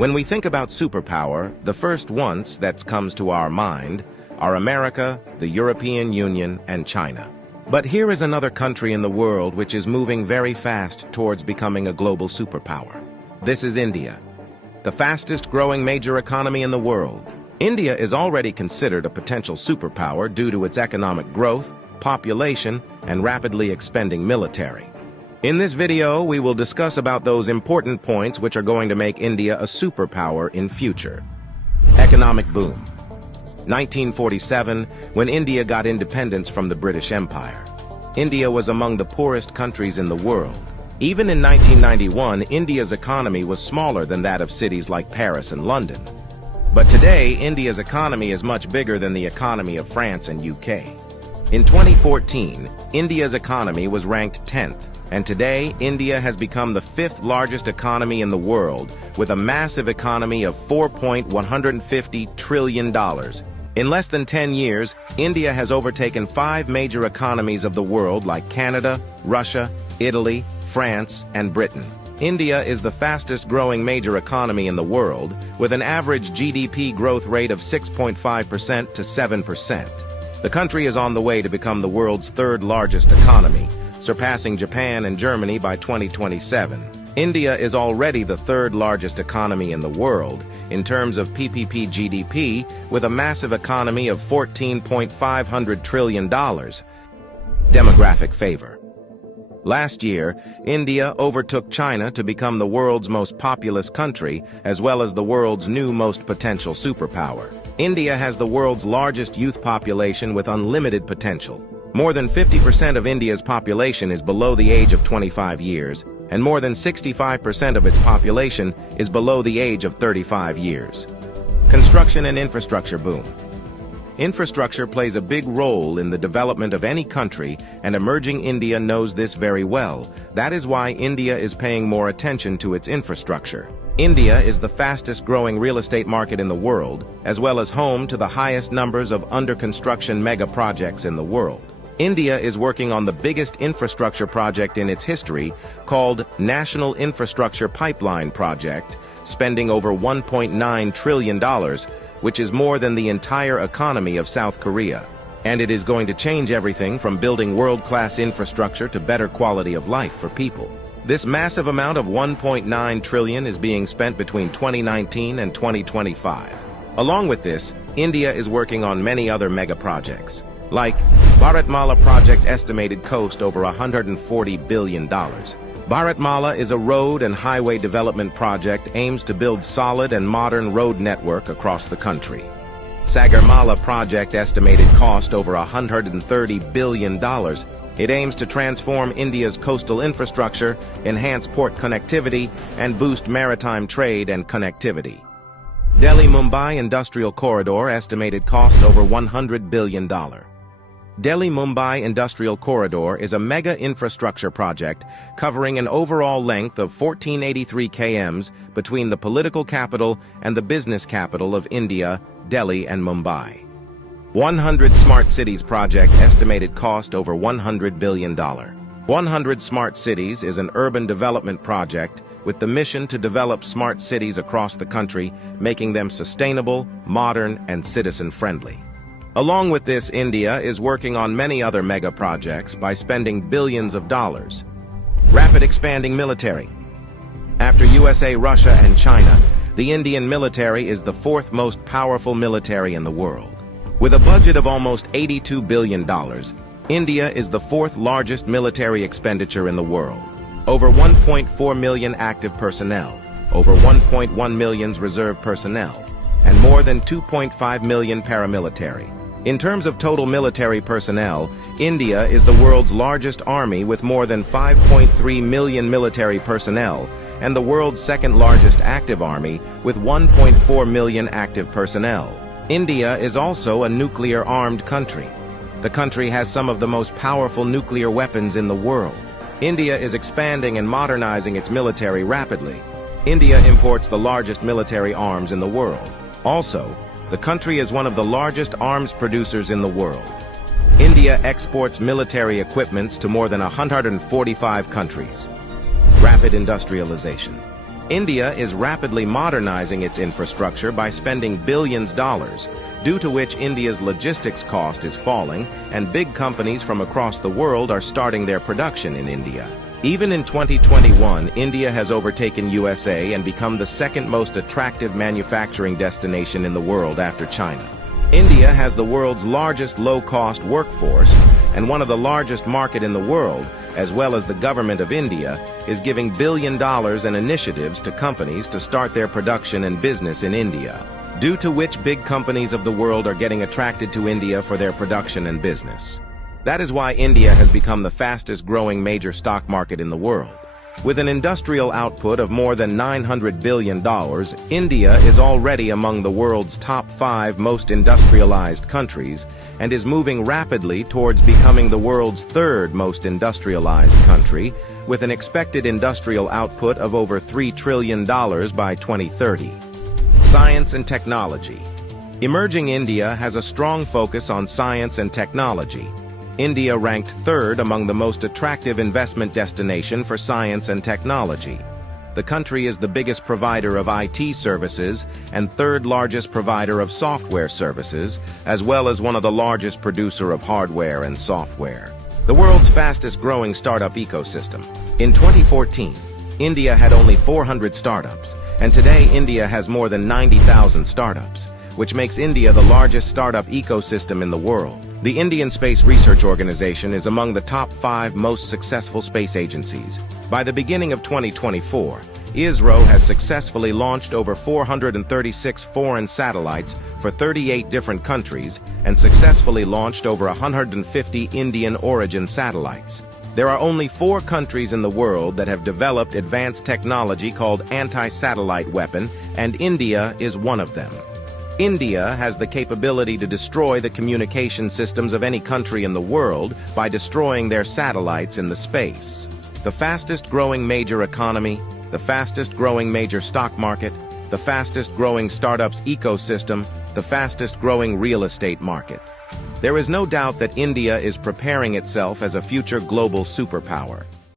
When we think about superpower, the first ones that comes to our mind are America, the European Union, and China. But here is another country in the world which is moving very fast towards becoming a global superpower. This is India, the fastest growing major economy in the world. India is already considered a potential superpower due to its economic growth, population, and rapidly expanding military. In this video, we will discuss about those important points which are going to make India a superpower in future. Economic boom. 1947, when India got independence from the British Empire. India was among the poorest countries in the world. Even in 1991, India's economy was smaller than that of cities like Paris and London. But today, India's economy is much bigger than the economy of France and UK. In 2014, India's economy was ranked 10th, and today, India has become the 5th largest economy in the world, with a massive economy of $4.150 trillion. In less than 10 years, India has overtaken 5 major economies of the world like Canada, Russia, Italy, France, and Britain. India is the fastest growing major economy in the world, with an average GDP growth rate of 6.5% to 7%. The country is on the way to become the world's 3rd largest economy, surpassing Japan and Germany by 2027. India is already the 3rd largest economy in the world in terms of PPP GDP, with a massive economy of $14.5 trillion. Demographic favor. Last year, India overtook China to become the world's most populous country, as well as the world's new most potential superpower. India has the world's largest youth population with unlimited potential. More than 50% of India's population is below the age of 25 years, and more than 65% of its population is below the age of 35 years. Construction and infrastructure boom. Infrastructure plays a big role in the development of any country, and emerging India knows this very well. That is why India is paying more attention to its infrastructure. India is the fastest growing real estate market in the world, as well as home to the highest numbers of under-construction mega projects in the world. India is working on the biggest infrastructure project in its history, called National Infrastructure Pipeline Project, spending over $1.9 trillion, which is more than the entire economy of South Korea. And it is going to change everything from building world-class infrastructure to better quality of life for people. This massive amount of $1.9 trillion is being spent between 2019 and 2025. Along with this, India is working on many other mega projects, like Bharat project estimated cost over $140 billion. Bharat is a road and highway development project aims to build solid and modern road network across the country. Sagarmala project estimated cost over $130 billion. It aims to transform India's coastal infrastructure, enhance port connectivity, and boost maritime trade and connectivity. Delhi-Mumbai Industrial Corridor estimated cost over $100 billion. Delhi-Mumbai Industrial Corridor is a mega infrastructure project covering an overall length of 1483 km between the political capital and the business capital of India, Delhi and Mumbai. 100 Smart Cities project estimated cost over $100 billion. 100 Smart Cities is an urban development project with the mission to develop smart cities across the country, making them sustainable, modern, and citizen-friendly. Along with this, India is working on many other mega projects by spending billions of dollars. Rapid expanding military. After USA, Russia, and China, the Indian military is the 4th most powerful military in the world. With a budget of almost $82 billion, India is the 4th largest military expenditure in the world. Over 1.4 million active personnel, over 1.1 million reserve personnel, and more than 2.5 million paramilitary. In terms of total military personnel, India is the world's largest army with more than 5.3 million military personnel, and the world's 2nd largest active army with 1.4 million active personnel. India is also a nuclear-armed country. The country has some of the most powerful nuclear weapons in the world. India is expanding and modernizing its military rapidly. India imports the largest military arms in the world. Also, the country is one of the largest arms producers in the world. India exports military equipments to more than 145 countries. Rapid industrialization. India is rapidly modernizing its infrastructure by spending billions of dollars, due to which India's logistics cost is falling, and big companies from across the world are starting their production in India. Even in 2021, India has overtaken USA and become the second most attractive manufacturing destination in the world after China. India has the world's largest low-cost workforce, and one of the largest market in the world, as well as the government of India, is giving billion dollars in initiatives to companies to start their production and business in India, due to which big companies of the world are getting attracted to India for their production and business. That is why India has become the fastest-growing major stock market in the world. With an industrial output of more than $900 billion, India is already among the world's top 5 most industrialized countries and is moving rapidly towards becoming the world's 3rd most industrialized country, with an expected industrial output of over $3 trillion by 2030. Science and technology. Emerging India has a strong focus on science and technology. India ranked 3rd among the most attractive investment destination for science and technology. The country is the biggest provider of IT services and 3rd largest provider of software services, as well as one of the largest producer of hardware and software. The world's fastest growing startup ecosystem. In 2014, India had only 400 startups, and today India has more than 90,000 startups, which makes India the largest startup ecosystem in the world. The Indian Space Research Organization is among the top 5 most successful space agencies. By the beginning of 2024, ISRO has successfully launched over 436 foreign satellites for 38 different countries and successfully launched over 150 Indian origin satellites. There are only 4 countries in the world that have developed advanced technology called anti-satellite weapon, and India is one of them. India has the capability to destroy the communication systems of any country in the world by destroying their satellites in the space. The fastest-growing major economy, the fastest-growing major stock market, the fastest-growing startups ecosystem, the fastest-growing real estate market. There is no doubt that India is preparing itself as a future global superpower.